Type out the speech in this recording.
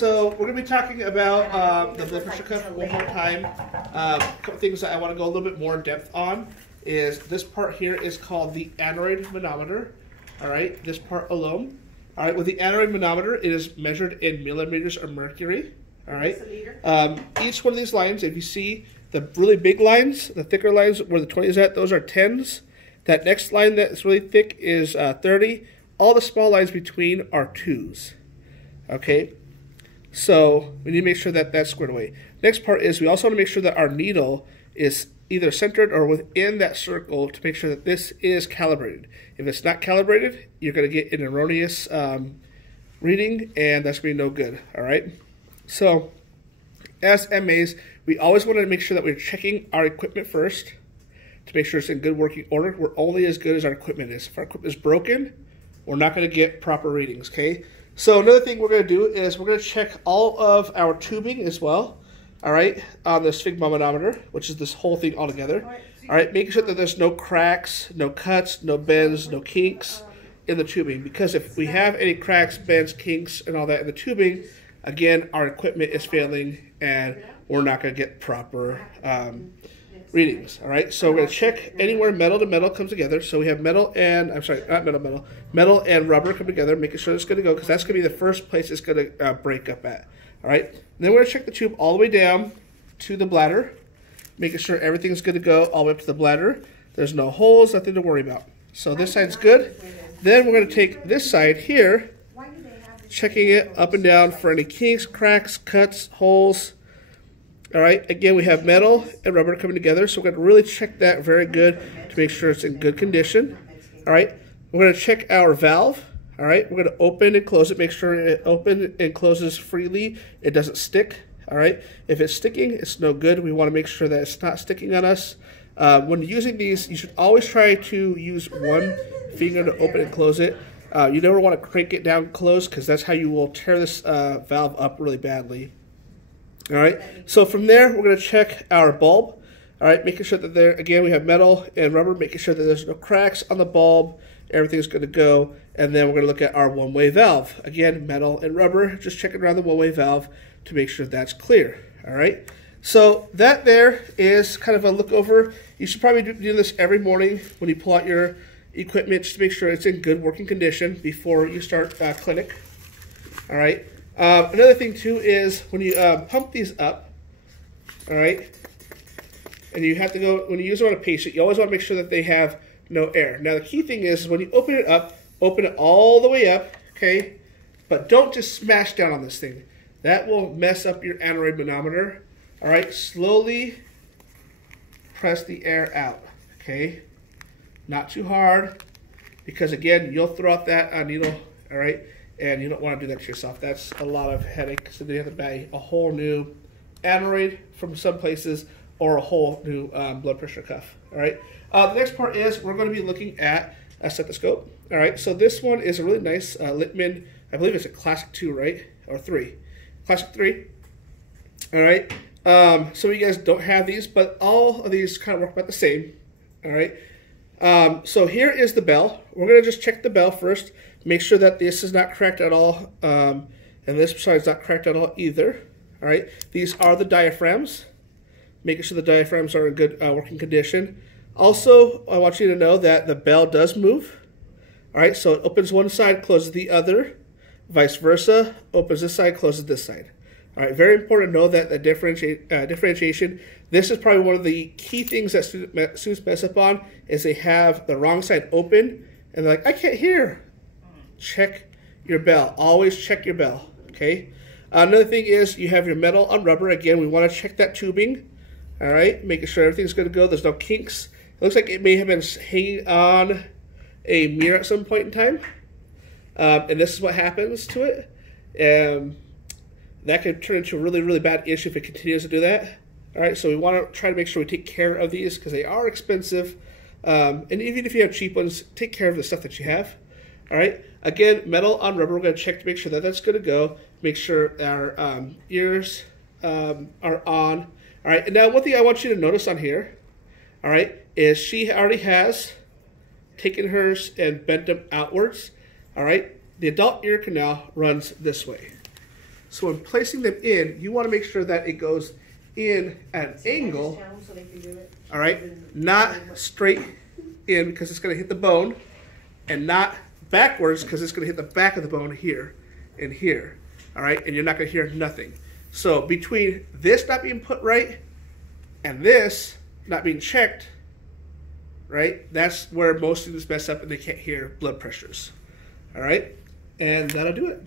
So we're going to be talking about the blood pressure cuff one more time. A couple things that I want to go a little bit more in depth on is this part here is called the aneroid manometer. All right, this part alone. All right, with the aneroid manometer, it is measured in millimeters of mercury. All right, each one of these lines, if you see the really big lines, the thicker lines where the 20 is at, those are 10s. That next line that's really thick is 30. All the small lines between are 2s. Okay. So we need to make sure that that's squared away. Next part is we also want to make sure that our needle is either centered or within that circle to make sure that this is calibrated. If it's not calibrated, you're going to get an erroneous reading, and that's going to be no good. All right. So as MAs, we always want to make sure that we're checking our equipment first to make sure it's in good working order. We're only as good as our equipment is. If our equipment is broken, we're not going to get proper readings. Okay. So another thing we're going to do is we're going to check all of our tubing as well, all right, on the sphygmomanometer, which is this whole thing all together. All right, making sure that there's no cracks, no cuts, no bends, no kinks in the tubing. Because if we have any cracks, bends, kinks, and all that in the tubing, again, our equipment is failing and we're not going to get proper readings. All right, so we're going to check anywhere metal to metal comes together. So we have metal and, I'm sorry, not metal, metal and rubber come together, making sure it's going to go, because that's going to be the first place it's going to break up at. All right, and then we're going to check the tube all the way down to the bladder, making sure everything's good to go all the way up to the bladder. There's no holes, nothing to worry about. So this side's good. Then we're going to take this side here, checking it up and down for any kinks, cracks, cuts, holes. All right, again, we have metal and rubber coming together, so we're going to really check that very good to make sure it's in good condition. All right, we're going to check our valve. All right, we're going to open and close it, make sure it opens and closes freely. It doesn't stick. All right, if it's sticking, it's no good. We want to make sure that it's not sticking on us. When using these, you should always try to use one finger to open and close it. You never want to crank it down close, because that's how you will tear this valve up really badly. All right, so from there, we're going to check our bulb. All right, making sure that there, again, we have metal and rubber, making sure that there's no cracks on the bulb. Everything's going to go. And then we're going to look at our one-way valve. Again, metal and rubber, just checking around the one-way valve to make sure that's clear. All right, so that there is kind of a look over. You should probably do this every morning when you pull out your equipment, just to make sure it's in good working condition before you start clinic. All right. Another thing too is when you pump these up, all right, and you have to go, when you use them on a patient, you always want to make sure that they have no air. Now the key thing is when you open it up, open it all the way up, okay, but don't just smash down on this thing. That will mess up your aneroid manometer. All right, slowly press the air out, okay, not too hard, because again, you'll throw out that needle, all right. And you don't want to do that to yourself. That's a lot of headache. So you have to buy a whole new aneroid from some places, or a whole new blood pressure cuff. All right. The next part is we're going to be looking at a stethoscope. All right. So this one is a really nice Littmann. I believe it's a Classic 2, right? Or 3. Classic 3. All right. Some of you guys don't have these, but all of these kind of work about the same. All right. So here is the bell. We're going to just check the bell first. Make sure that this is not cracked at all, and this side is not cracked at all either. All right, these are the diaphragms. Making sure the diaphragms are in good working condition. Also, I want you to know that the bell does move. All right, so it opens one side, closes the other, vice versa. Opens this side, closes this side. All right, very important to know that the differentiation. This is probably one of the key things that students mess up on, is they have the wrong side open, and they're like, I can't hear. Check your bell. Always check your bell, okay? Another thing is you have your metal on rubber. Again, we want to check that tubing, all right? Making sure everything's going to go. There's no kinks. It looks like it may have been hanging on a mirror at some point in time, and this is what happens to it. That could turn into a really, really bad issue if it continues to do that. All right, so we want to try to make sure we take care of these, because they are expensive. And even if you have cheap ones, take care of the stuff that you have. All right, again, metal on rubber, we're going to check to make sure that that's going to go. Make sure our ears are on. All right, and now one thing I want you to notice on here, all right, is she already has taken hers and bent them outwards. All right, the adult ear canal runs this way. So when placing them in, you want to make sure that it goes in at an angle, all right, not straight in because it's going to hit the bone, and not backwards because it's going to hit the back of the bone here and here, all right, and you're not going to hear nothing. So between this not being put right and this not being checked, right, that's where most students mess up and they can't hear blood pressures, all right, and that'll do it.